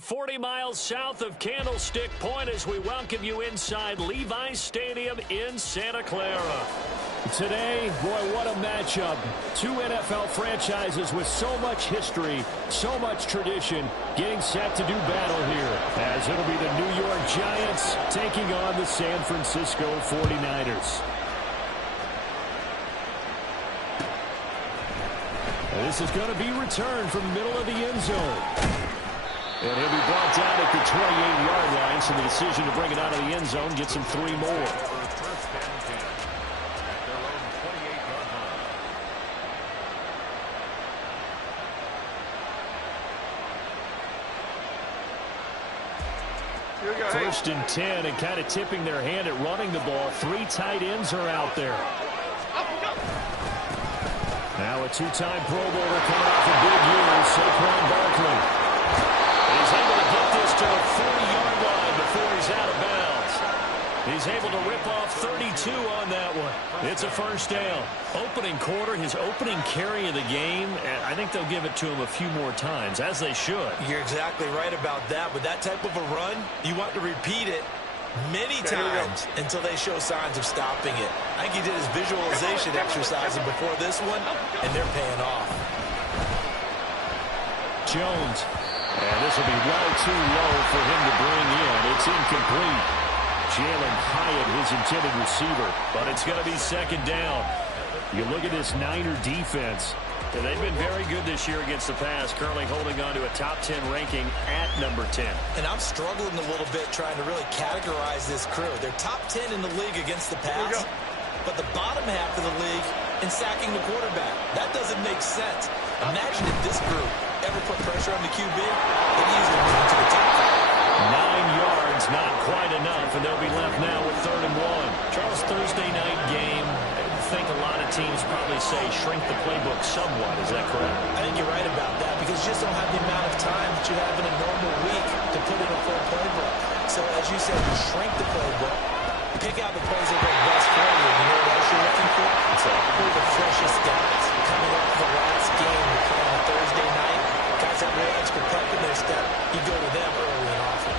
40 miles south of Candlestick Point as we welcome you inside Levi Stadium in Santa Clara. Today, boy, what a matchup. Two NFL franchises with so much history, so much tradition, getting set to do battle here, as it'll be the New York Giants taking on the San Francisco 49ers. This is going to be returned from the middle of the end zone. And he'll be brought down at the 28-yard line, so the decision to bring it out of the end zone gets him 3 more. First and 10, and kind of tipping their hand at running the ball. 3 tight ends are out there. Now a 2-time Pro Bowler coming off a big year, Saquon Barkley. He's able to get this to the 40-yard line before he's out of bounds. He's able to rip off 32 on that one. It's a first down. Opening quarter, his opening carry of the game, and I think they'll give it to him a few more times, as they should. You're exactly right about that. With that type of a run, you want to repeat it many times until they show signs of stopping it. I think he did his visualization exercises before this one, and they're paying off. Jones. And this will be well too low for him to bring in. It's incomplete. Jalen Hyatt, his intended receiver, but it's going to be second down. You look at this Niner defense. And they've been very good this year against the pass, currently holding on to a top 10 ranking at number 10. And I'm struggling a little bit trying to really categorize this crew. They're top 10 in the league against the pass, but the bottom half of the league in sacking the quarterback. That doesn't make sense. Imagine if this group ever put pressure on the QB, they'd easily move into the top 5. 9 yards, not quite enough, and they'll be left now with 3rd and 1. Charles, Thursday night game. I think a lot of teams probably say shrink the playbook somewhat. Is that correct? I think you're right about that because you just don't have the amount of time that you have in a normal week to put in a full playbook. So as you said, you shrink the playbook, pick out the plays that work best for you. You know what else you're looking for? It's who are the freshest guys coming off the last game to play on a Thursday night. Guys have a little extra pep in their step. You go to them early and often.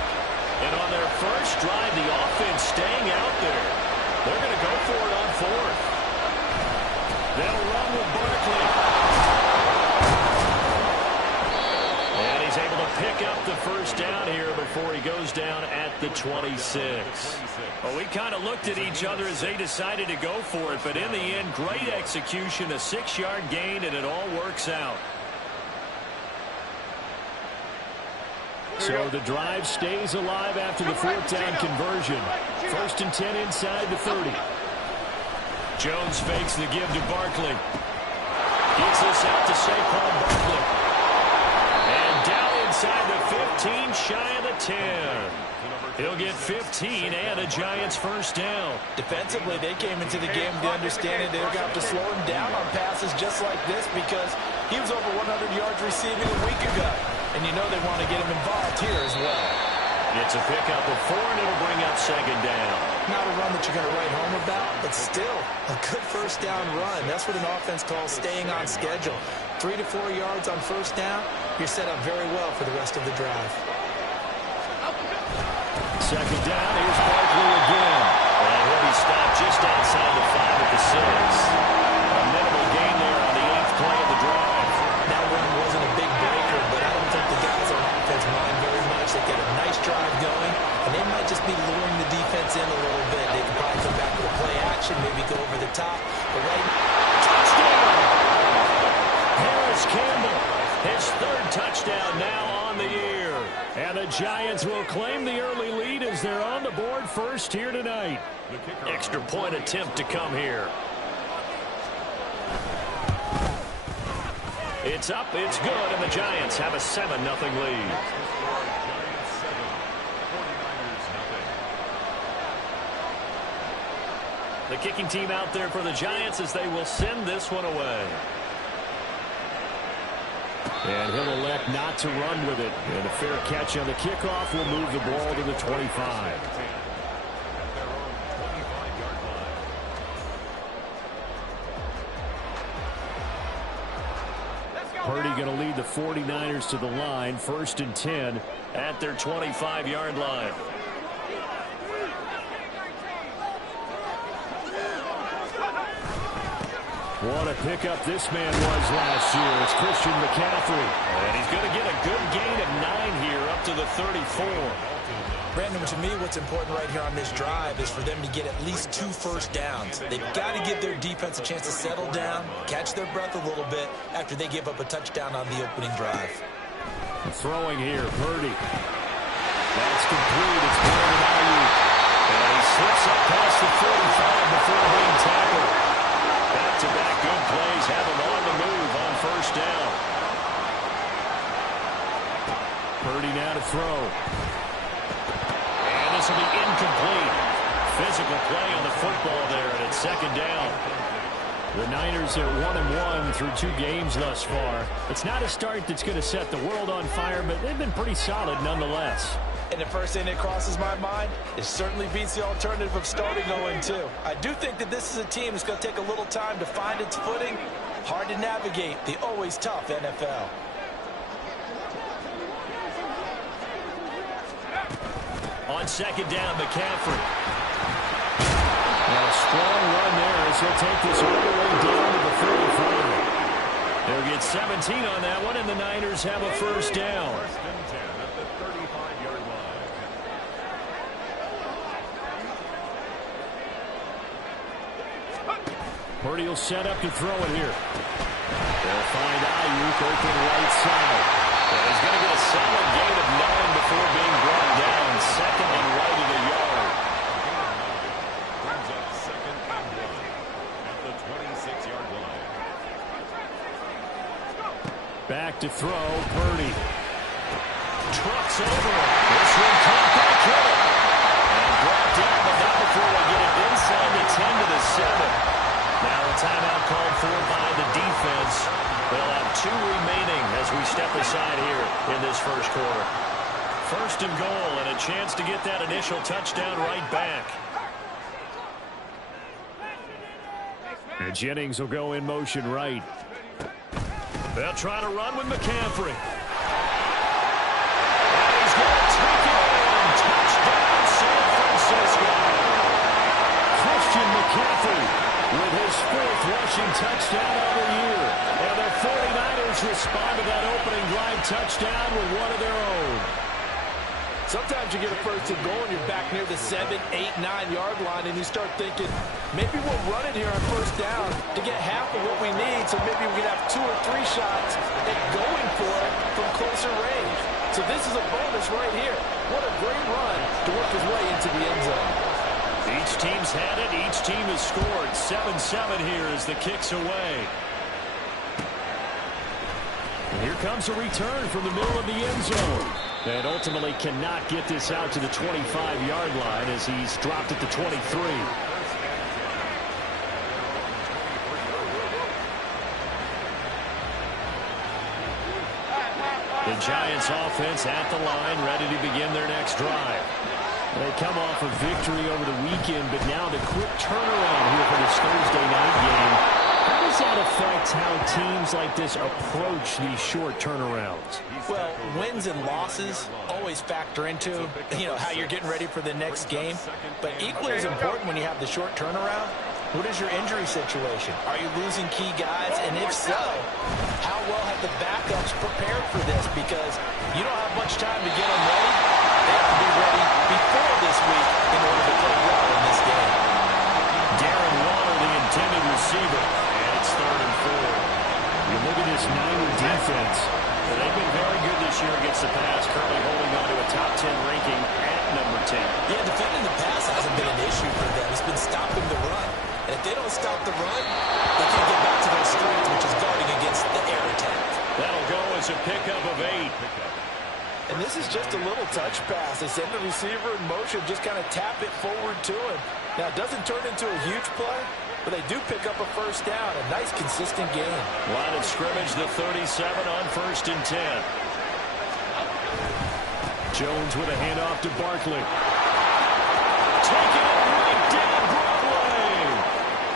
And on their first drive, the offense staying out there. They're going to go for it on 4th. They'll run with Barkley. And he's able to pick up the first down here before he goes down at the 26. Well, we kind of looked at each other as they decided to go for it, but in the end, great execution, a 6-yard gain, and it all works out. So the drive stays alive after the 4th down conversion. 1st and 10 inside the 30. Jones fakes the give to Barkley. Gets this out to Saquon Barkley. And down inside the 15, shy of the 10. He'll get 15 and a Giants first down. Defensively, they came into the game with the understanding they're going to have to slow him down on passes just like this because he was over 100 yards receiving a week ago. And you know they want to get him involved here as well. It's a pickup of 4, and it'll bring up second down. Not a run that you're going to write home about, but still a good first down run. That's what an offense calls staying on schedule. 3 to 4 yards on first down, you're set up very well for the rest of the drive. Second down, here's Barkley again. And he'll be stopped just outside the 5 at the 6. A minimal gain there on the 8th play of the drive. That run wasn't a big breaker, but I don't think the guys on offense mind very much. They get a nice drive going, and they might just be luring the defense in a little bit. They can probably come back with a play action, maybe go over the top. But right now, touchdown! Harris Campbell, his 3rd touchdown now on the year. And the Giants will claim the early lead as they're on the board first here tonight. Extra point attempt to come here. It's up, it's good, and the Giants have a 7-0 lead. The kicking team out there for the Giants as they will send this one away. And he'll elect not to run with it. And a fair catch on the kickoff will move the ball to the 25. Purdy going to lead the 49ers to the line, 1st and 10 at their 25-yard line. What a pickup this man was last year. It's Christian McCaffrey. And he's going to get a good gain of 9 here up to the 34. Brandon, to me, what's important right here on this drive is for them to get at least 2 first downs. They've got to give their defense a chance to settle down, catch their breath a little bit after they give up a touchdown on the opening drive. Throwing here, Purdy. That's complete. It's Brandon Ayuk. And he slips up past the 45 before being tackled. Back-to-back good plays have him on the move on 1st down. Purdy now to throw. And this will be incomplete. Physical play on the football there, and it's 2nd down. The Niners are 1-1 through 2 games thus far. It's not a start that's going to set the world on fire, but they've been pretty solid nonetheless. And the first thing that crosses my mind, it certainly beats the alternative of starting 0-2. I do think that this is a team that's going to take a little time to find its footing. Hard to navigate the always tough NFL. On 2nd down, McCaffrey. Now a strong run there as he'll take this all the way down to the 35. They'll get 17 on that one, and the Niners have a 1st down. 1st and 10 at the 35-yard line. Purdy will set up to throw it here. They'll find Ayuk open right side. And he's going to get a solid gain of 9 before being brought down. 2nd and right of the yard. Brings up 2nd and 1 at the 26-yard line. Back to throw, Purdy. Trucks over it. This one caught by Kittle. And brought down, but not before they get it inside the 10 to the 7. Now a timeout called for by the defense. They'll have 2 remaining as we step aside here in this 1st quarter. 1st and goal, and a chance to get that initial touchdown right back. And Jennings will go in motion right. They'll try to run with McCaffrey. And he's going to take it in. Touchdown, San Francisco. Christian McCaffrey with his 4th rushing touchdown of the year. And the 49ers respond to that opening drive touchdown with one of their own. Sometimes you get a 1st and goal and you're back near the 7, 8, 9-yard line and you start thinking, maybe we'll run it here on 1st down to get half of what we need, so maybe we can have 2 or 3 shots at going for it from closer range. So this is a bonus right here. What a great run to work his way into the end zone. Each team's had it. Each team has scored. 7-7 here as the kick's away. And here comes a return from the middle of the end zone. And ultimately cannot get this out to the 25-yard line as he's dropped at the 23. The Giants offense at the line, ready to begin their next drive. They come off a victory over the weekend, but now the quick turnaround here for this Thursday night game. How does that affect how teams like this approach these short turnarounds? Well, wins and losses always factor into, how you're getting ready for the next game. But equally as important when you have the short turnaround, what is your injury situation? Are you losing key guys? And if so, how well have the backups prepared for this? Because you don't have much time to get them ready. They have to be ready before this week in order to play well in this game. Darren Waller, the intended receiver. And it's 3rd and 4. You look at this Niner defense. They've been very good this year against the pass, currently holding on to a top 10 ranking at number 10. Yeah, defending the pass hasn't been an issue for them. It's been stopping the run. And if they don't stop the run, they can't get back to their strength, which is guarding against the air attack. That'll go as a pickup of 8. And this is just a little touch pass. They send the receiver in motion, just kind of tap it forward to him. Now, it doesn't turn into a huge play, but they do pick up a 1st down. A nice, consistent game. Line of scrimmage, the 37 on 1st and 10. Jones with a handoff to Barkley. Taking it right down Broadway.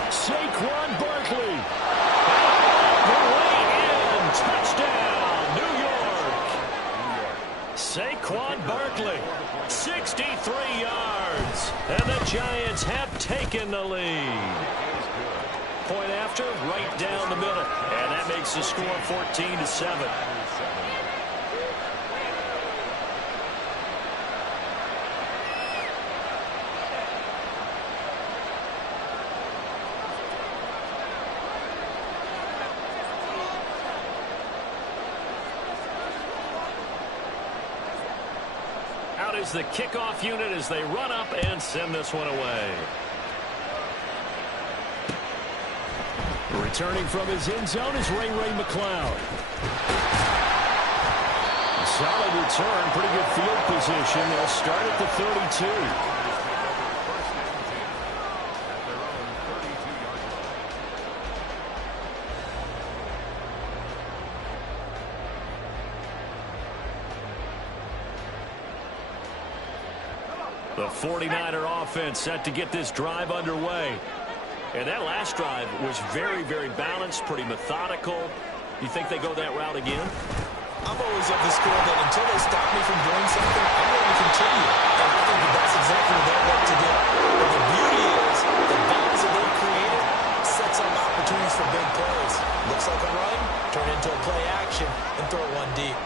Saquon Barkley. The way in. Touchdown. Saquon Barkley, 63 yards. And the Giants have taken the lead. Point after, right down the middle. And that makes the score 14-7. Out is the kickoff unit as they run up and send this one away. Returning from his end zone is Ray McCloud. Solid return, pretty good field position. They'll start at the 32. The 49er offense set to get this drive underway. And that last drive was very, very balanced, pretty methodical. You think they go that route again? I'm always of the school that until they stop me from doing something, I'm going to continue. And I think that's exactly what they want to do. But the beauty is, the balance that they've created sets up opportunities for big plays. Looks like a run, turn into a play action, and throw one deep.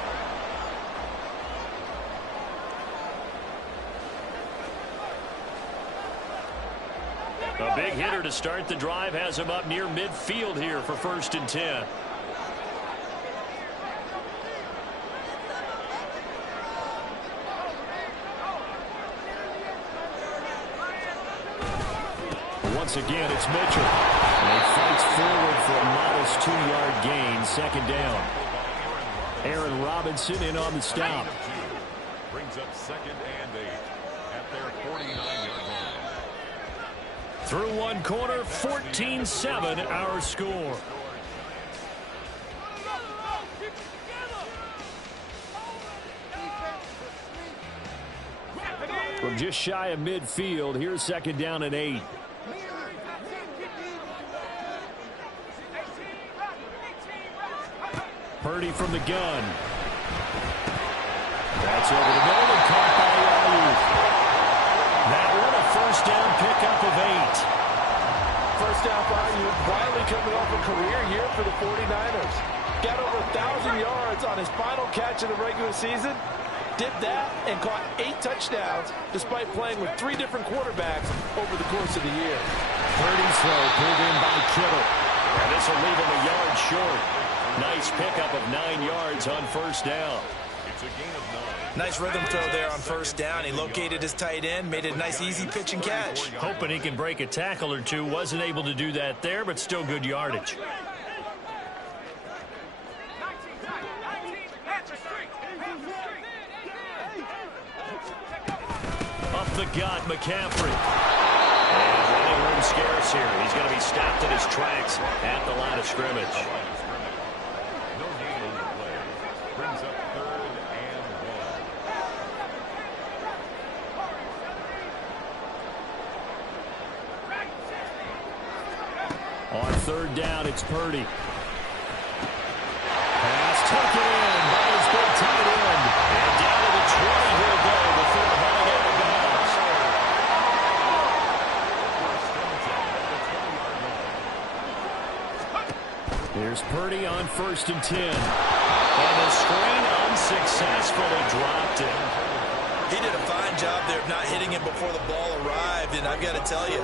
A big hitter to start the drive has him up near midfield here for 1st and 10. Once again, it's Mitchell. And he fights forward for a modest 2-yard gain, 2nd down. Aaron Robinson in on the stop. Brings up 2nd and 8 at their 49-yard line. Through one quarter, 14-7 our score. From just shy of midfield, here's 2nd down and 8. Purdy from the gun. That's over the middle and caught by Ayuk. That one a 1st down pickup of 8. 1st down for Ayuk, quietly coming off a career year for the 49ers. Got over 1,000 yards on his final catch of the regular season. Did that and caught 8 touchdowns despite playing with 3 different quarterbacks over the course of the year. Purdy's throw pulled in by Kittle. And this will leave him a yard short. Nice pickup of 9 yards on 1st down. It's a gain of 9. Nice rhythm throw there on 1st down. He located his tight end, made it a nice easy pitch and catch. Hoping he can break a tackle or two. Wasn't able to do that there, but still good yardage. Up the gut, McCaffrey. And running room scarce here. He's going to be stopped in his tracks at the line of scrimmage. No gain on the play. Brings up 3rd and 1. On 3rd down, it's Purdy. Pass taken in by his big tight end. And down to the 20 he'll go before running out of bounds. Here's Purdy on 1st and 10. And the screen unsuccessfully dropped it. He did a fine job there of not hitting it before the ball arrived, and I've got to tell you,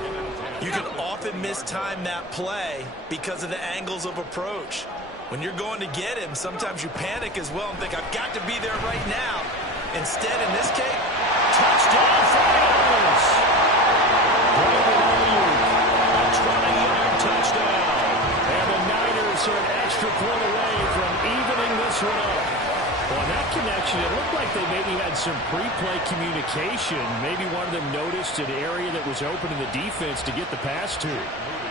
you can often mistime that play because of the angles of approach. When you're going to get him, sometimes you panic as well and think, I've got to be there right now. Instead, in this case, touchdown 49ers. Brandon Ayuk, a 20-yard touchdown. And the Niners are an extra point away from evening this one up. On that connection, it looked like they maybe had some pre-play communication. Maybe one of them noticed an area that was open in the defense to get the pass to.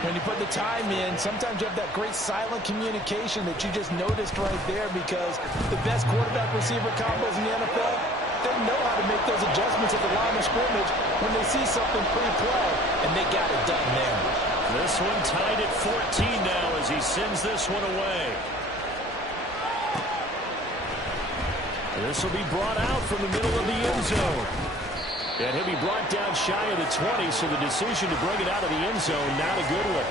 When you put the time in, sometimes you have that great silent communication that you just noticed right there, because the best quarterback-receiver combos in the NFL, they know how to make those adjustments at the line of scrimmage when they see something pre-play, and they got it done there. This one tied at 14 now as he sends this one away. This will be brought out from the middle of the end zone. And he'll be brought down shy of the 20, so the decision to bring it out of the end zone, not a good one.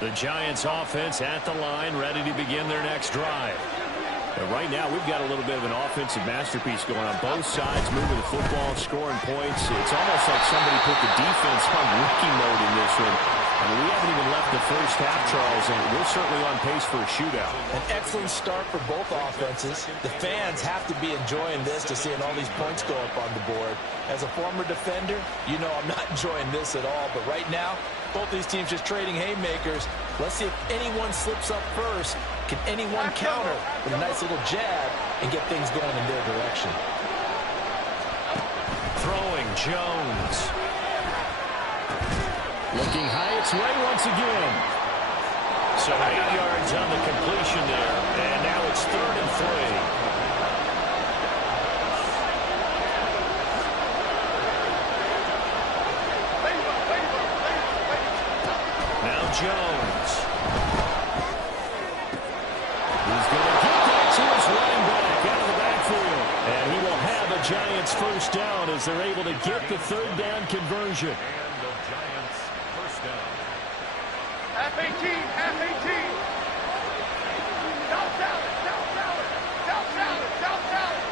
The Giants offense at the line, ready to begin their next drive. And right now, we've got a little bit of an offensive masterpiece going on both sides, moving the football, scoring points. It's almost like somebody put the defense on rookie mode in this one. I mean, we haven't even left the first half, Charles, and we're certainly on pace for a shootout. An excellent start for both offenses. The fans have to be enjoying this to seeing all these points go up on the board. As a former defender, you know I'm not enjoying this at all. But right now, both these teams just trading haymakers. Let's see if anyone slips up first. Can anyone counter with a nice little jab and get things going in their direction? Throwing Jones. Looking high its way once again. So 8 yards on the completion there. And now it's 3rd and 3. Now Jones. He's going to get that to his running back out of the backfield. And he will have a Giants first down as they're able to get the 3rd down conversion. Half 18, half 18. South salad, south salad, south salad, south salad.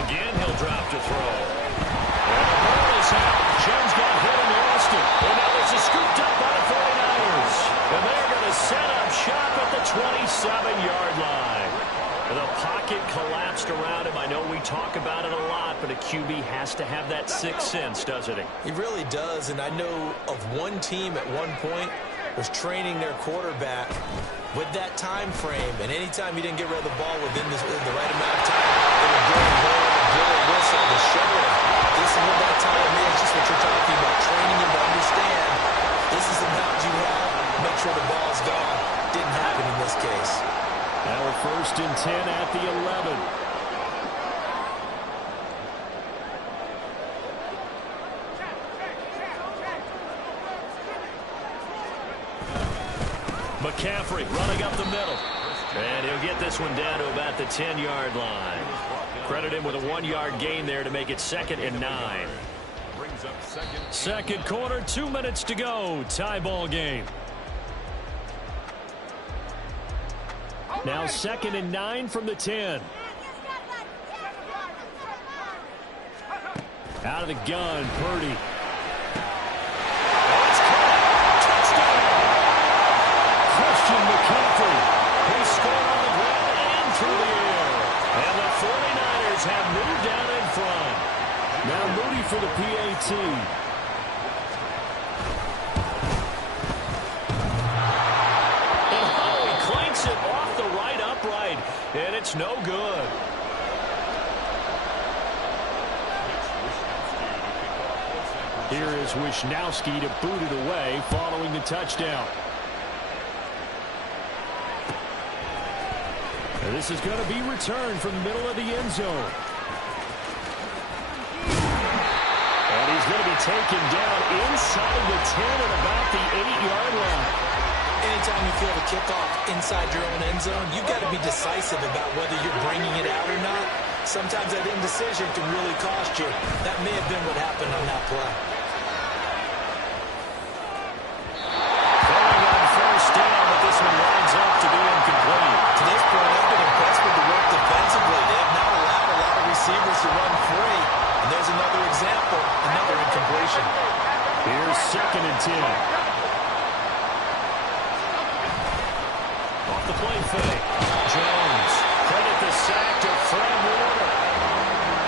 Again, he'll drop to throw. And the ball is out. Jones got hit and lost it. And now this is scooped up by the 49ers. And they're going to set up shop at the 27-yard line. The pocket collapsed around him. I know we talk about it a lot, but a QB has to have that sixth sense, doesn't he? He really does, and I know of one team at one point was training their quarterback with that time frame, and anytime he didn't get rid of the ball within the right amount of time, they would blow a horn, blow a whistle to show him. This is what that time is, just what you're talking about, training him to understand this is the amount you have, make sure the ball's gone. Didn't happen in this case. Now we're 1st and 10 at the 11. McCaffrey running up the middle. And he'll get this one down to about the 10-yard line. Credit him with a 1-yard gain there to make it 2nd and 9. Second quarter, 2 minutes to go. Tie ball game. Now 2nd and 9 from the 10. Out of the gun, Purdy. Christian McCaffrey. He scored on the ground and through the air. And the 49ers have moved down in front. Now Moody for the PAT. And it's no good. Here is Wisnowski to boot it away following the touchdown. And this is going to be returned from the middle of the end zone. And he's going to be taken down inside the 10 at about the 8-yard line. Anytime you feel the kickoff inside your own end zone, you've got to be decisive about whether you're bringing it out or not. Sometimes that indecision can really cost you. That may have been what happened on that play. Going on 1st down, but this one winds up to be incomplete. To this point, I've been impressed with the work defensively. They have not allowed a lot of receivers to run free. And there's another example, another incompletion. Here's 2nd and 10. The play fake. Jones. Credit the sack to Fred Warner.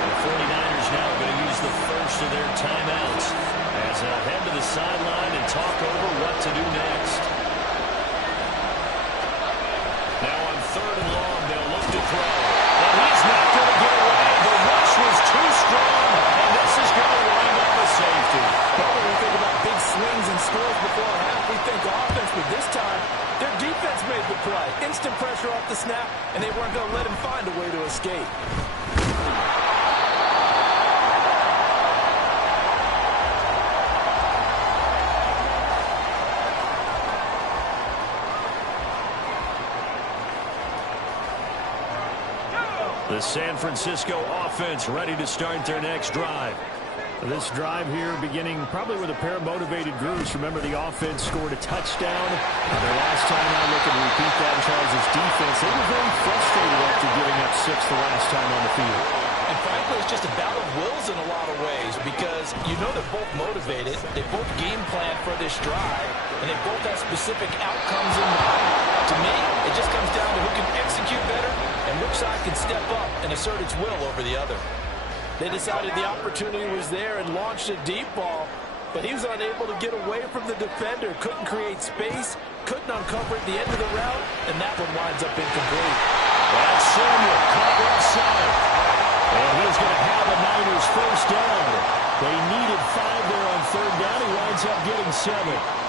The 49ers now going to use the first of their timeouts as they'll head to the sideline and talk over what to do next. Now on 3rd and long, they'll look to throw. And he's not going to get away. The rush was too strong, and this is going to wind up a safety. Well, when we think about big swings and scores before half, we think offense, but this time, their defense made the play. Instant pressure off the snap, and they weren't going to let him find The San Francisco offense ready to start their next drive. This drive here beginning probably with a pair of motivated grooves. Remember, the offense scored a touchdown. Their last time out, looking to repeat that in Charles' defense. They were very frustrated after giving up 6 the last time on the field. And frankly, it's just a battle of wills in a lot of ways because you know they're both motivated. They both game plan for this drive, and they both have specific outcomes in mind. To me, it just comes down to who can execute better and which side can step up and assert its will over the other. They decided the opportunity was there and launched a deep ball, but he was unable to get away from the defender, couldn't create space, couldn't uncover at the end of the route, and that one winds up incomplete. That's Samuel, caught offside. And he's going to have the Niners first down. They needed 5 there on third down. He winds up getting 7.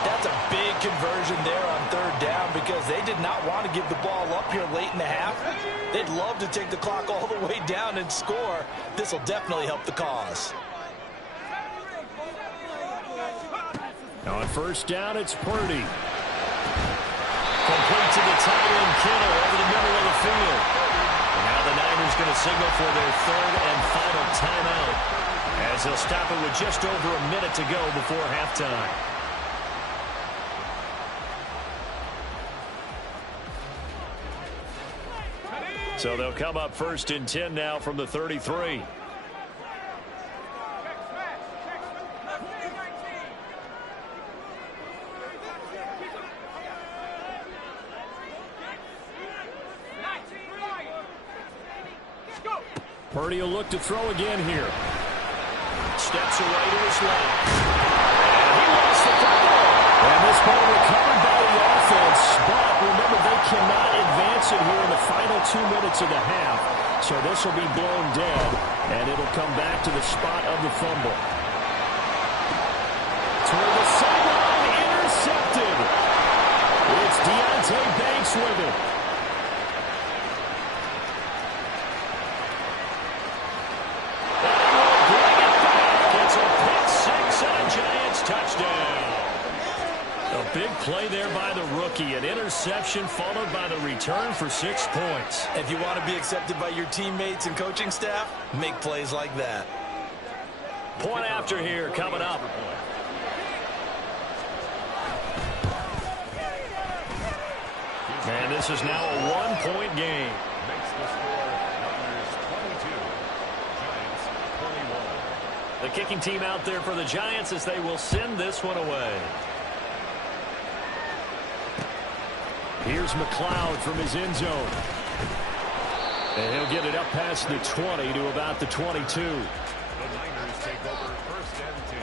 That's a big conversion there on third down because they did not want to give the ball up here late in the half. They'd love to take the clock all the way down and score. This will definitely help the cause. Now on first down, it's Purdy. Complete to the tight end, Kittle, over the middle of the field. And now the Niners going to signal for their third and final timeout as they'll stop it with just over a minute to go before halftime. So they'll come up first and 10 now from the 33. Purdy will look to throw again here. Steps away to his left. And he lost the football. And this ball recovered by the offense. But remember, they cannot advance it here in the final 2 minutes of the half. So this will be blown dead, and it'll come back to the spot of the fumble. Toward the sideline, intercepted. It's Deonte Banks with it. Touchdown. A big play there by the rookie. An interception followed by the return for 6 points. If you want to be accepted by your teammates and coaching staff, make plays like that. Point after here coming up. And this is now a 1-point game. Makes the score Niners 22, Giants 21. The kicking team out there for the Giants as they will send this one away. Here's McLeod from his end zone. And he'll get it up past the 20 to about the 22. The Niners take over first and 10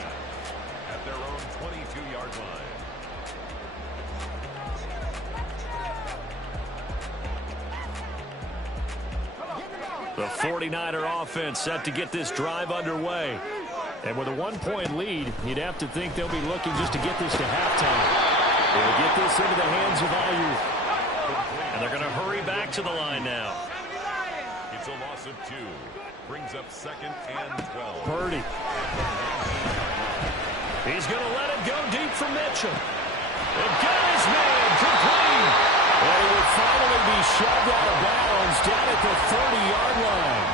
at their own 22-yard line. The 49er offense set to get this drive underway. And with a 1-point lead, you'd have to think they'll be looking just to get this to halftime. They'll get this into the hands of Ayuk. And they're going to hurry back to the line now. It's a loss of 2. Brings up second and 12. Purdy. He's going to let it go deep for Mitchell. And got his man complete. And he will finally be shoved out of bounds down at the 30-yard line.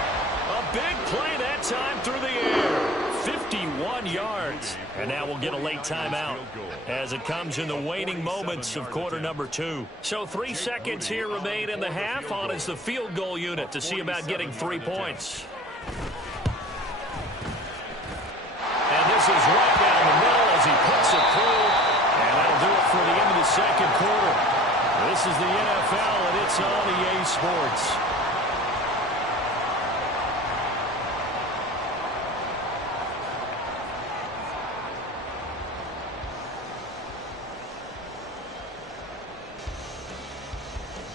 A big play that time through the air. 51 yards. And now we'll get a late timeout as it comes in the waning moments of quarter number 2. So 3 seconds here remain in the half. On is the field goal unit to see about getting 3 points. And this is right down the middle as he puts it through. And that'll do it for the end of the second quarter. This is the NFL, and it's on EA Sports.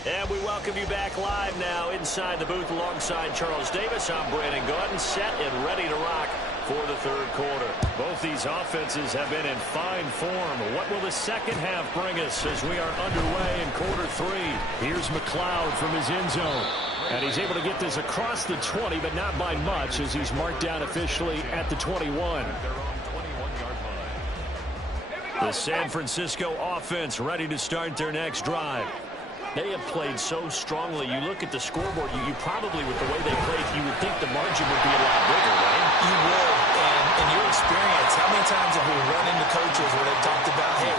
And we welcome you back live now inside the booth alongside Charles Davis. I'm Brandon Gordon, set and ready to rock for the third quarter. Both these offenses have been in fine form. What will the second half bring us as we are underway in quarter 3? Here's McLeod from his end zone. And he's able to get this across the 20, but not by much as he's marked down officially at the 21. The San Francisco offense ready to start their next drive. They have played so strongly. You look at the scoreboard, you probably, with the way they played, you would think the margin would be a lot bigger, right? You would. And in your experience, how many times have we run into coaches where they've talked about, hey,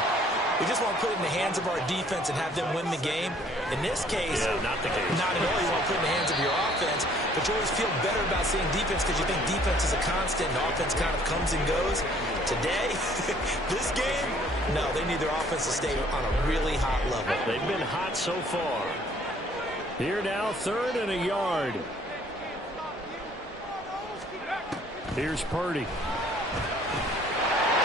we just want to put it in the hands of our defense and have them win the game? In this case, not the case. Not at all. You want to put it in the hands of your offense, but you always feel better about seeing defense because you think defense is a constant and offense kind of comes and goes. Today, this game, no, they need their offense to stay on a really hot level. They've been hot so far. Here now, 3rd and a yard. Here's Purdy.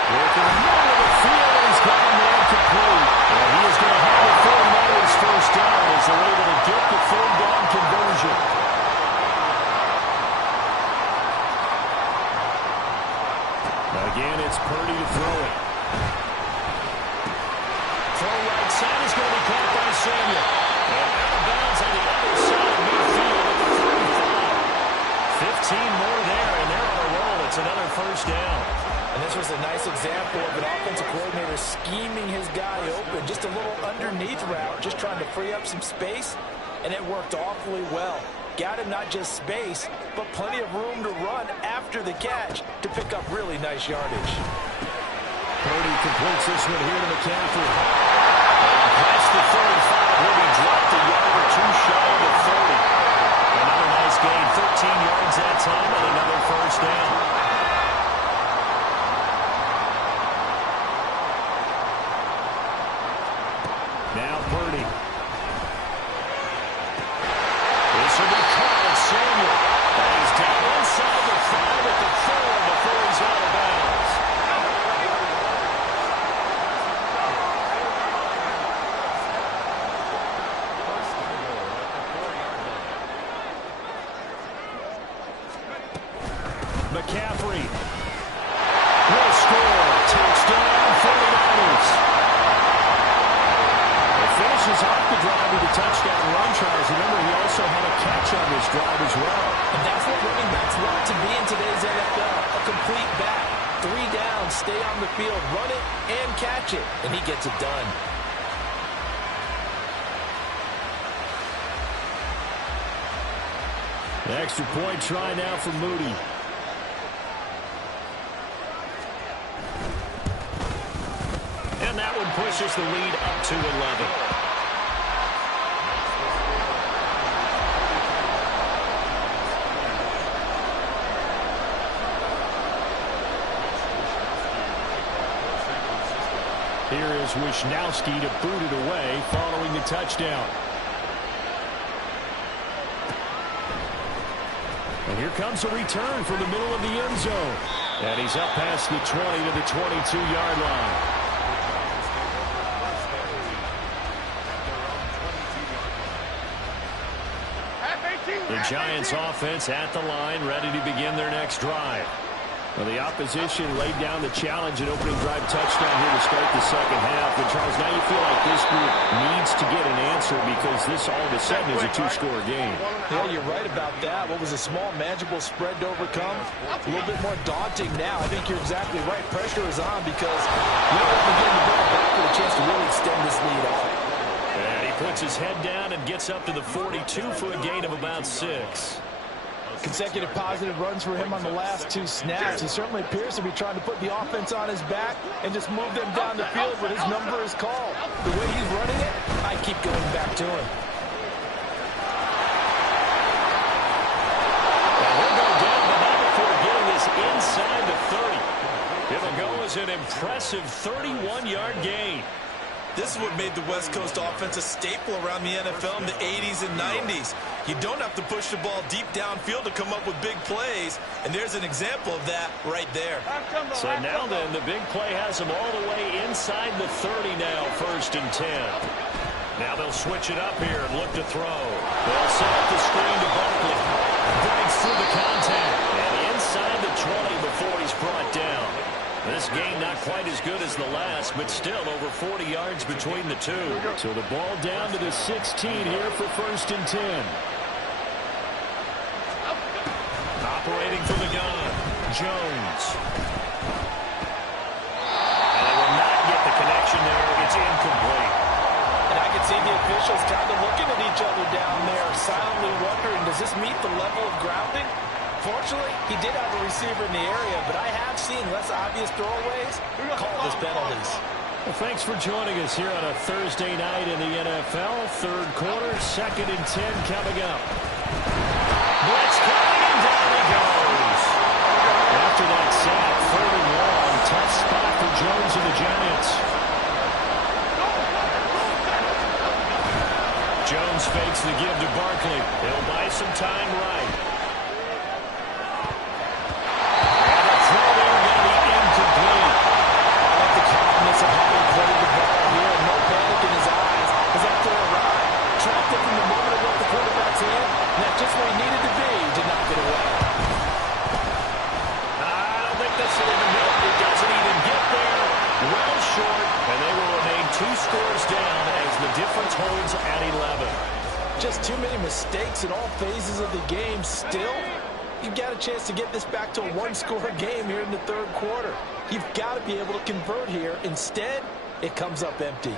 Working the middle of the field, and he's got him there complete. And he is going to have it for Myers' first down as they're able to get the 3rd down conversion. Again, it's Purdy to throw it. Throw right side is going to be caught by Samuel. And out of bounds on the other side of midfield at the 35. 15 more there, and they're on a roll. It's another first down. And this was a nice example of an offensive coordinator scheming his guy open. Just a little underneath route, just trying to free up some space, and it worked awfully well. Got him not just space, but plenty of room to run after the catch to pick up really nice yardage. Purdy completes this one here to McCaffrey. And past the 35, will be dropped a yard or two shy of the 30. Another nice gain, 13 yards that time, and another first down. Now Purdy. This will be caught at Samuel. And he's down inside the 5 at the 4 before he's out of bounds. McCaffrey will score. Touchdown, 49ers. He finishes off the drive with a touchdown run, Charles. Remember, he also had a catch on this drive as well. And that's what running backs want to be in today's NFL. A complete back. 3 downs, stay on the field, run it, and catch it. And he gets it done. The extra point try now for Moody. And that one pushes the lead up to 11. Here is Wisnowski to boot it away following the touchdown. And here comes a return from the middle of the end zone. And he's up past the 20 to the 22-yard line. The Giants offense at the line, ready to begin their next drive. Well, the opposition laid down the challenge and opening drive touchdown here to start the second half. And, Charles, now you feel like this group needs to get an answer because this all of a sudden is a 2-score game. Yeah, you're right about that. What was a small, manageable spread to overcome? A little bit more daunting now. I think you're exactly right. Pressure is on because you don't want to get the ball back with a chance to really extend this lead out. And he puts his head down and gets up to the 42 for a gain of about 6. Consecutive positive runs for him on the last 2 snaps. He certainly appears to be trying to put the offense on his back and just move them down the field, but his number is called. The way he's running it, I keep going back to him. And he'll go down, but not before getting this inside the 30. It'll go as an impressive 31-yard gain. This is what made the West Coast offense a staple around the NFL in the 80s and 90s. You don't have to push the ball deep downfield to come up with big plays, and there's an example of that right there. So now then, the big play has them all the way inside the 30 now, 1st and 10. Now they'll switch it up here and look to throw. They'll set up the screen to Barkley. Breaks through the contact, and inside the 20 before he's brought down. This game not quite as good as the last, but still over 40 yards between the two. So the ball down to the 16 here for 1st and 10. Operating from the gun, Jones. And they will not get the connection there. It's incomplete. And I can see the officials officials kind of looking at each other down there, silently wondering, does this meet the level of grounding? Fortunately, he did have a receiver in the area, but I have seen less obvious throwaways call this penalties. Well, thanks for joining us here on a Thursday night in the NFL. Third quarter, 2nd and 10 coming up. Blitz coming, and down he goes. After that sack, 3rd and long, tough spot for Jones and the Giants. Jones fakes the give to Barkley. He'll buy some time right. And the throw there going to be incomplete. I like the confidence of having played the ball here and no panic in his eyes as that throw arrived. Tracked it from the moment it left the quarterback's hand, and that's just where he needed to be to knock it away. I don't think this will even help. It doesn't even get there. Well short, and they will remain 2 scores down as the difference holds at 11. Just too many mistakes in all phases of the game. Still, you've got a chance to get this back to a 1-score game here in the 3rd quarter. You've got to be able to convert here. Instead, it comes up empty.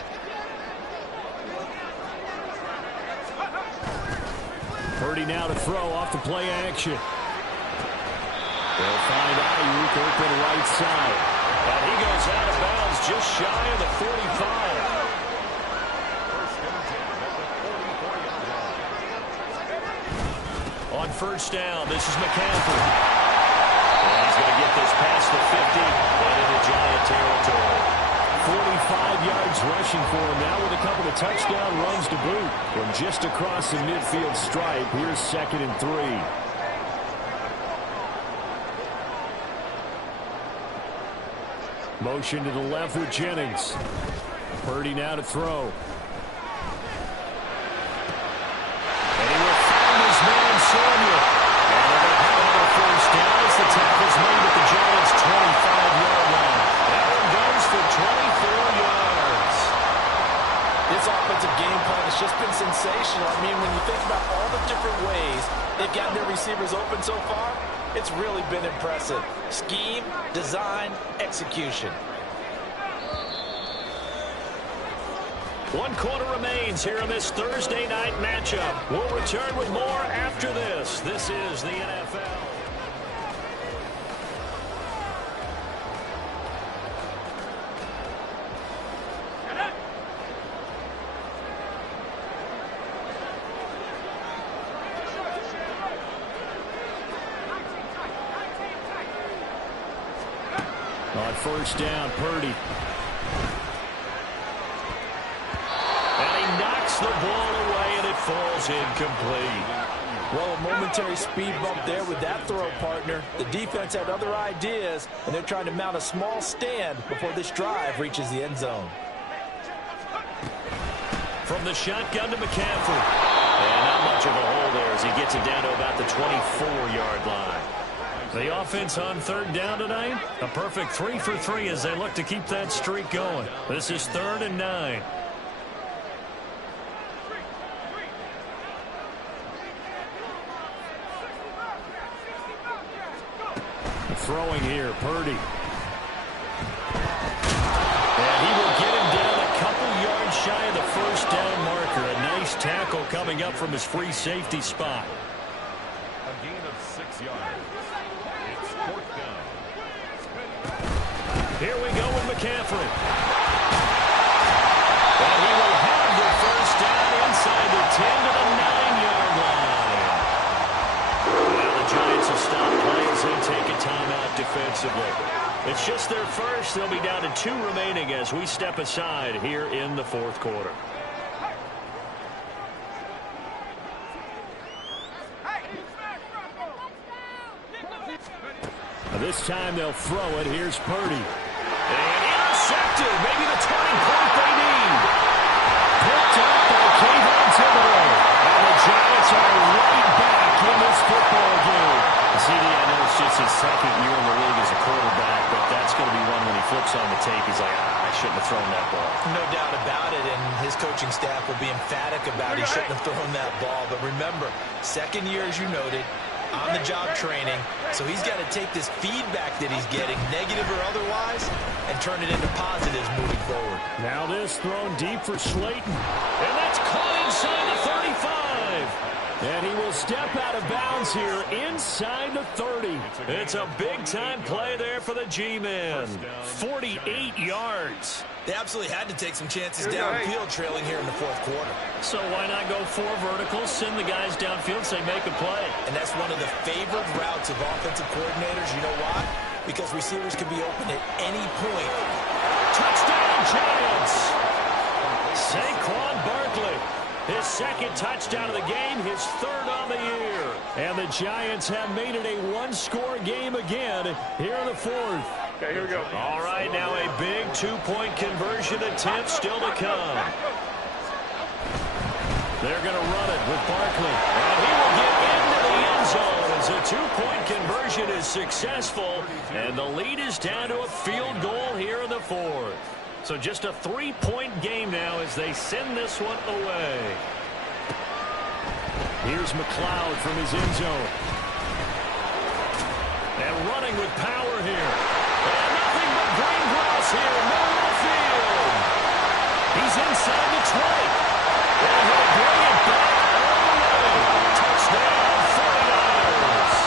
Purdy now to throw off the play action. They'll find Ayuk open right side. And he goes out of bounds just shy of the 45. On 1st down, this is McCaffrey. And he's going to get this past the 50 and into Giant territory. 45 yards rushing for him now with a couple of touchdown runs to boot. From just across the midfield stripe, here's 2nd and 3. Motion to the left with Jennings. Purdy now to throw. And he will find his man Samuel. And they'll have another 1st down as the tackle's made at the Giants' 25-yard line. That one goes for 24 yards. This offensive game plan has just been sensational. I mean, when you think about all the different ways they've gotten their receivers open so far, it's really been impressive. Scheme, design, execution. 1 quarter remains here in this Thursday night matchup. We'll return with more after this. This is the NFL. On 1st down, Purdy. And he knocks the ball away, and it falls incomplete. Well, a momentary speed bump there with that throw, partner. The defense had other ideas, and they're trying to mount a small stand before this drive reaches the end zone. From the shotgun to McCaffrey. And not much of a hole there as he gets it down to about the 24-yard line. The offense on 3rd down tonight, a perfect 3 for 3 as they look to keep that streak going. This is 3rd and 9. Throwing here, Purdy. And he will get him down a couple yards shy of the 1st down marker. A nice tackle coming up from his free safety spot. A gain of 6 yards. It's 4th down. Here we go with McCaffrey. And he will have the 1st down inside the 10 to the 9-yard line. Now the Giants have stopped play as they take a timeout defensively. It's just their first. They'll be down to 2 remaining as we step aside here in the 4th quarter. This time they'll throw it. Here's Purdy. And intercepted. Maybe the turning point they need. Picked up by Kayvon Thibodeau. And the Giants are right back in this football game. CD, I know it's just his 2nd year in the league as a quarterback, but that's going to be one when he flips on the tape. He's like, I shouldn't have thrown that ball. No doubt about it, and his coaching staff will be emphatic about he shouldn't have thrown that ball. But remember, 2nd year, as you noted, on-the-job training, so he's got to take this feedback that he's getting, negative or otherwise, and turn it into positives moving forward. Now this thrown deep for Slayton, and that's caught inside the 35. And he will step out of bounds here inside the 30. It's a big-time play there for the G-men. 48 yards. They absolutely had to take some chances downfield trailing here in the fourth quarter. So why not go 4 verticals, send the guys downfield, say make a play? And that's one of the favored routes of offensive coordinators. You know why? Because receivers can be open at any point. Touchdown, Giants! Saquon Barkley. His second touchdown of the game, his third on the year. And the Giants have made it a one-score game again here in the fourth. Okay, here we go. All right, now a big 2-point conversion attempt still to come. They're going to run it with Barkley. And he will get into the end zone as a 2-point conversion is successful. And the lead is down to a field goal here in the fourth. So just a 3-point game now as they send this one away. Here's McLeod from his end zone. And running with power here. And nothing but green grass here. Middle of the field. He's inside the 20. And he'll bring it back all the way. Touchdown, 49ers.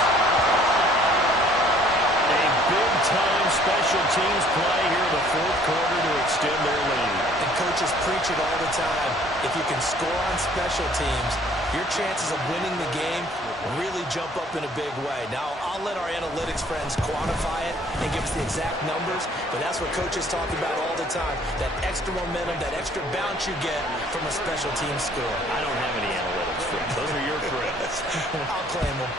A big-time special teams play here in the fourth quarter to extend their lead. And coaches preach it all the time. If you can score on special teams, your chances of winning the game really jump up in a big way. Now, I'll let our analytics friends quantify it and give us the exact numbers, but that's what coaches talk about all the time, that extra momentum, that extra bounce you get from a special team score. I don't have any analytics friends. Those are your friends. I'll claim them.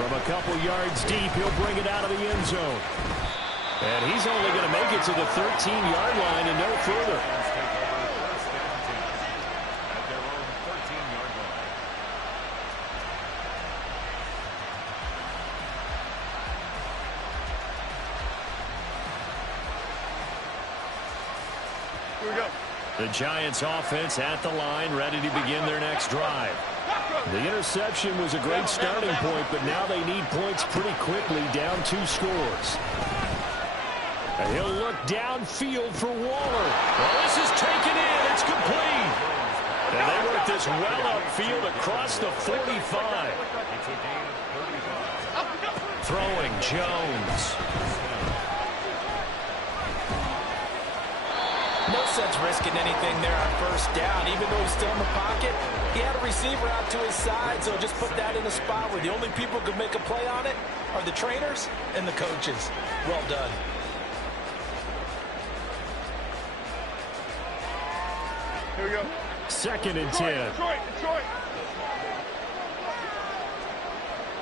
From a couple yards deep, he'll bring it out of the end zone. And he's only going to make it to the 13-yard line and no further. Here we go. The Giants offense at the line, ready to begin their next drive. The interception was a great starting point, but now they need points pretty quickly, down 2 scores. And he'll look downfield for Waller. Well, this is taken in. It's complete. And they work this well upfield across the 45. Throwing Jones. No sense risking anything there on first down. Even though he's still in the pocket, he had a receiver out to his side, so just put that in a spot where the only people who can make a play on it are the trainers and the coaches. Well done. Here we go. 2nd and 10. Detroit.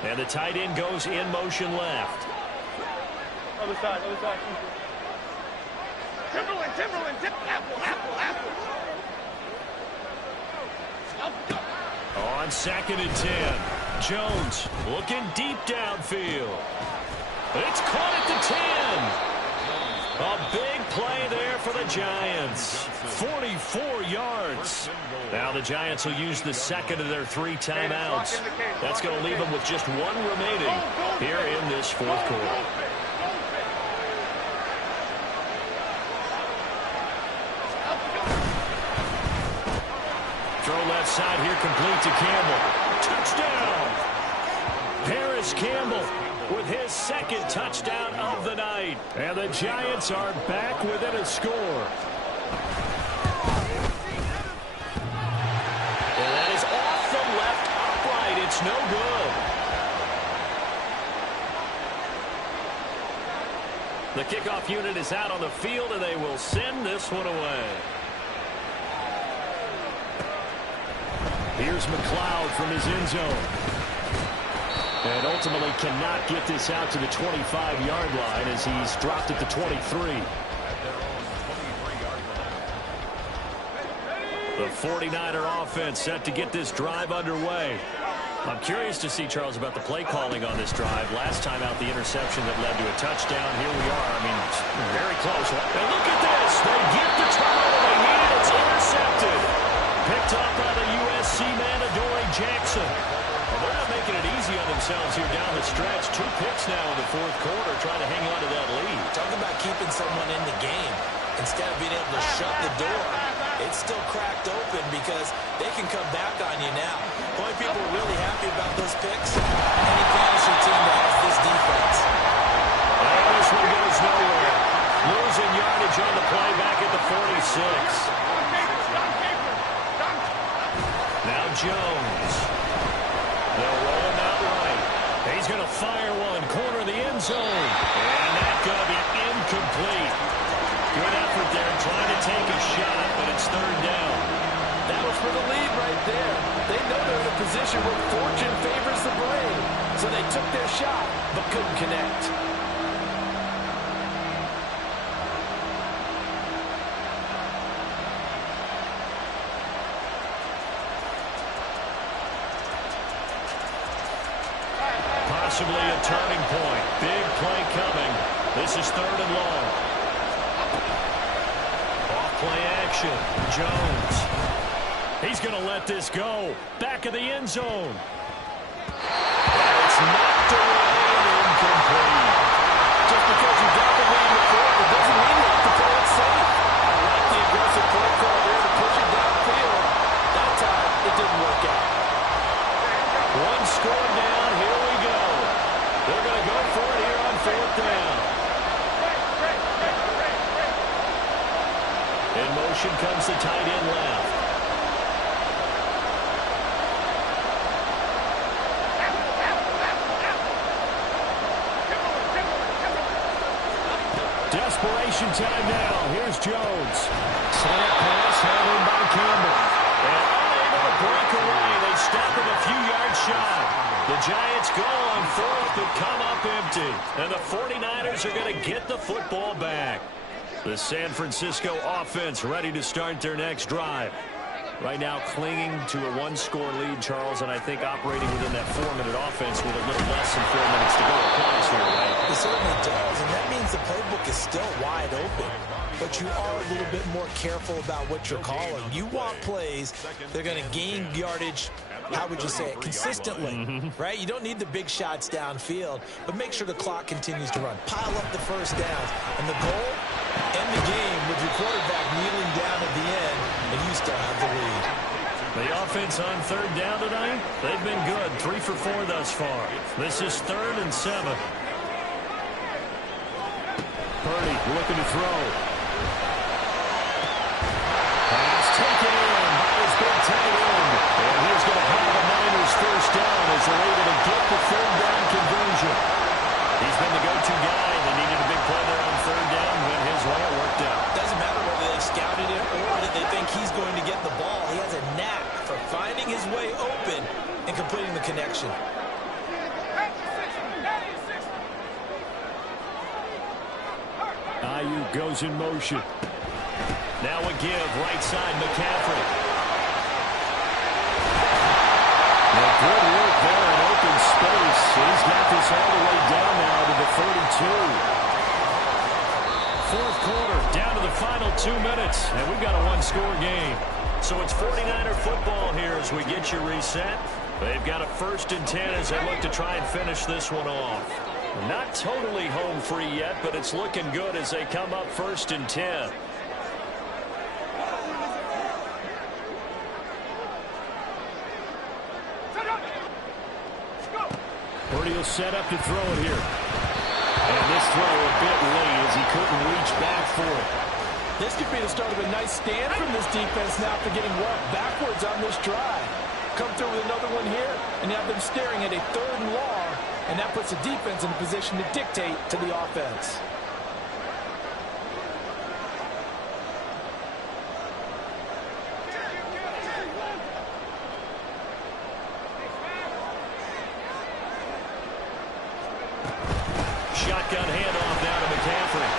And the tight end goes in motion left. Other side. Timberland. Apple. On 2nd and 10. Jones looking deep downfield. It's caught at the 10. A big play there for the Giants. 44 yards. Now the Giants will use the second of their 3 timeouts. That's going to leave them with just 1 remaining here in this fourth quarter. Throw left side here, complete to Campbell. Touchdown! Paris Campbell with his 2nd touchdown of the night. And the Giants are back within a score. And that is off the left upright. It's no good. The kickoff unit is out on the field, and they will send this one away. Here's McLeod from his end zone. And ultimately cannot get this out to the 25-yard line as he's dropped at the 23. The 49er offense set to get this drive underway. I'm curious to see, Charles, about the play calling on this drive. Last time out, the interception that led to a touchdown. Here we are. I mean, very close. And look at this. They get the turnover they needed. It's intercepted. Picked off by the USC man, Adoree Jackson. Well, they're not making it easy on themselves here down the stretch. 2 picks now in the fourth quarter, trying to hang on to that lead. Talk about keeping someone in the game. Instead of being able to shut the door, it's still cracked open because they can come back on you now. The only people really happy about those picks, any fantasy team that has this defense. And this one goes nowhere. Losing yardage on the play back at the 46. Now Jones. They'll roll him out right. He's going to fire one. Corner of the end zone. And that's going to be incomplete. Good effort there trying to take a shot, but it's third down. That was for the lead right there. They know they're in a position where fortune favors the brave. So they took their shot, but couldn't connect. Possibly a turning point. Big play coming. This is third and long. Off-play action. Jones. He's going to let this go. Back of the end zone. It's knocked away and incomplete. Just because you got the lead before, it doesn't mean you have to play it safe. I like the aggressive play call there to push it downfield. That time, it didn't work out. One score down. Here we go. They're going to go for it here on fourth down. In motion comes the tight end left. Desperation time now. Here's Jones. Slant pass held in by Campbell. And unable to break away. They stop him a few yards shy. The Giants go on fourth, but come up empty. And the 49ers are going to get the football back. The San Francisco offense ready to start their next drive. Right now clinging to a one-score lead, Charles, and I think operating within that 4-minute offense with a little less than 4 minutes to go applies here, right? It certainly does, and that means the playbook is still wide open. But you are a little bit more careful about what you're calling. You want plays that are going to gain yardage, how would you say it, consistently, right? You don't need the big shots downfield, but make sure the clock continues to run. Pile up the first downs. And the goal, end the game with your quarterback kneeling down at the end, and you still have the lead. The offense on third down tonight, they've been good. 3 for 4 thus far. This is 3rd and 7. Purdy looking to throw. Pass taken in by his big tight end. And he's going to have the Niners first down as they're able to get the third down conversion. He's been the go-to guy. They needed a big play there on third down. Went his way. It worked out. Doesn't matter whether they scouted it or that they think he's going to get the ball. He has a knack for finding his way open and completing the connection. Ayuk goes in motion. Now a give, right side, McCaffrey. Well, good work there in open space. He's got this all the way down now to the 32. Fourth quarter, down to the final 2 minutes, and we've got a one-score game. So it's 49er football here as we get you reset. They've got a 1st and 10 as they look to try and finish this one off. Not totally home free yet, but it's looking good as they come up 1st and 10. Purdy will set up to throw it here. And this throw a bit late as he couldn't reach back for it. This could be the start of a nice stand from this defense now after getting walked backwards on this drive. Come through with another one here, and you have them staring at a 3rd and long, and that puts the defense in a position to dictate to the offense. Shotgun handoff down to McCaffrey.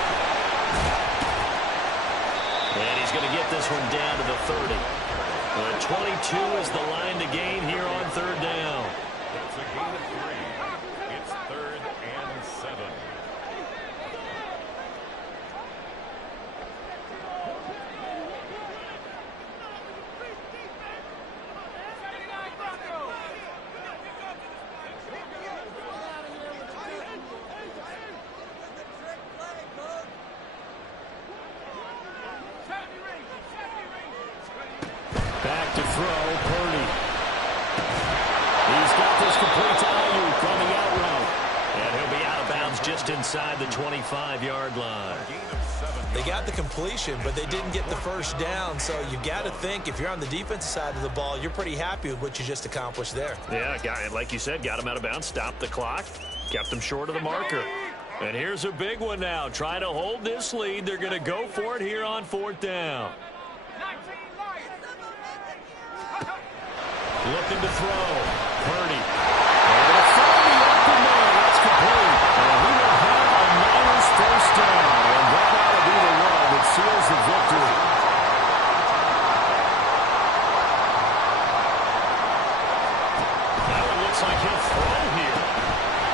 And he's going to get this one down to the 30. 22 is the line to gain here on third down. That's a gain of 3. It's 3rd and 7. just inside the 25-yard line. They got the completion, but they didn't get the first down. So you got to think if you're on the defensive side of the ball, you're pretty happy with what you just accomplished there. Yeah, like you said, got him out of bounds, stopped the clock, kept them short of the marker. And here's a big one now. Trying to hold this lead. They're going to go for it here on 4th down. Looking to throw. Purdy. And a throw the open man. That's complete. And he will have a Niners first down. And that ought to be the one that seals the victory. Now it looks like he'll throw here.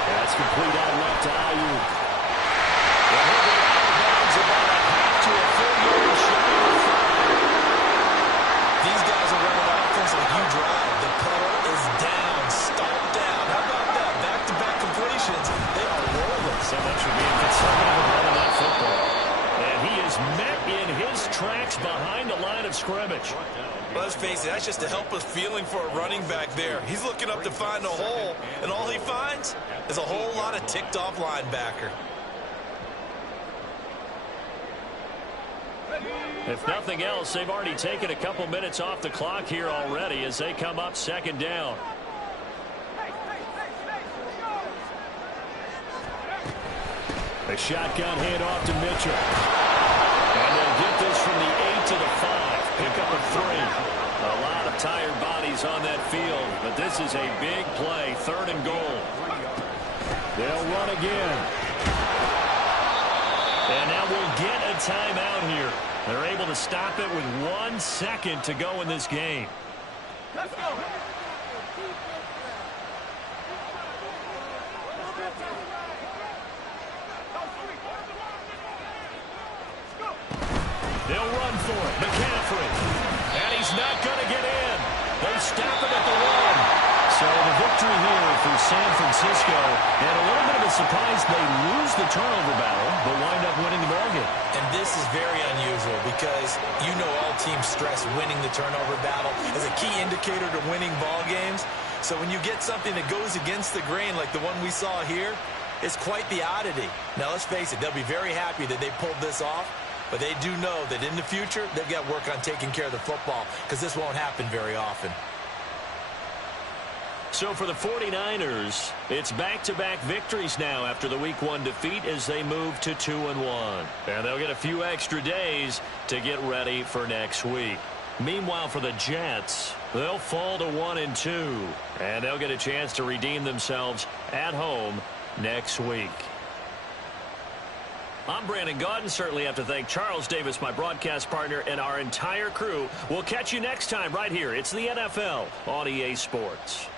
That's complete out left to Ayuk. And he'll be out of bounds about a half to a full yard shy of 5. These guys are running offense like you drive. The pedal is down, stop down. How about that? Back-to-back completions. They are rolling. So much for being conservative running that football. And he is met in his tracks behind the line of scrimmage. Let's face it, that's just a helpless feeling for a running back there. He's looking up to find a hole, and all he finds is a whole lot of ticked-off linebacker. If nothing else, they've already taken a couple minutes off the clock here already as they come up 2nd down. A shotgun handoff to Mitchell. And they'll get this from the 8 to the 5. Pick up a 3. A lot of tired bodies on that field, but this is a big play. 3rd and goal. They'll run again. And now we'll get a timeout here. They're able to stop it with 1 second to go in this game. Let's go. They'll run for it. McCaffrey. And he's not going to get in. They stop it at the 1. So the victory here for San Francisco. And a little bit of a surprise, they lose the turnover battle, but wind up winning the ballgame. And this is very unusual because you know all teams stress winning the turnover battle as a key indicator to winning ball games. So when you get something that goes against the grain like the one we saw here, it's quite the oddity. Now let's face it, they'll be very happy that they pulled this off, but they do know that in the future they've got work on taking care of the football because this won't happen very often. So for the 49ers, it's back-to-back victories now after the Week 1 defeat as they move to 2-1. And they'll get a few extra days to get ready for next week. Meanwhile, for the Jets, they'll fall to 1-2. And they'll get a chance to redeem themselves at home next week. I'm Brandon Gaudin. Certainly have to thank Charles Davis, my broadcast partner, and our entire crew. We'll catch you next time right here. It's the NFL on EA Sports.